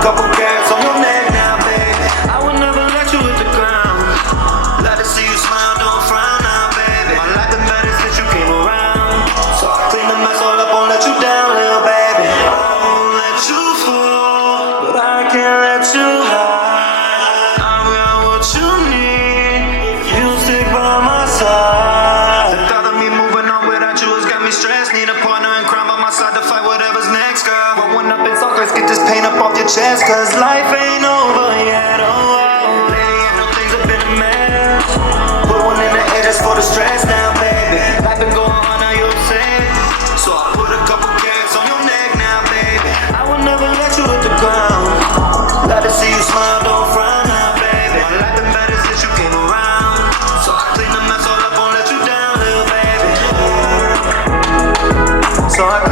couple carats on your neck now, baby. I would never let you hit the ground. Glad to see you smile, don't frown now, baby. My life been better since you came around. So I clean the mess all up, won't let you down, little baby. I won't let you fall, but I can't let you hide. I've got what you need, you stick by my side. The thought of me moving on without you has got me stressed. Need a partner in crime by my side to fight whatever's next, girl. Roll one up in salt, let's get this pain up off your chest. Cause life ain't over yet, oh. Lately I know things have been a mess. Put one in the air just for the stress now, baby. Life been going on, now you're upset. So I put a couple carats on your neck now, baby. I would never let you hit the ground. Glad to see you smile, don't frown now, baby. My life been better since you came around. So I clean the mess all up, won't let you down, little baby. So I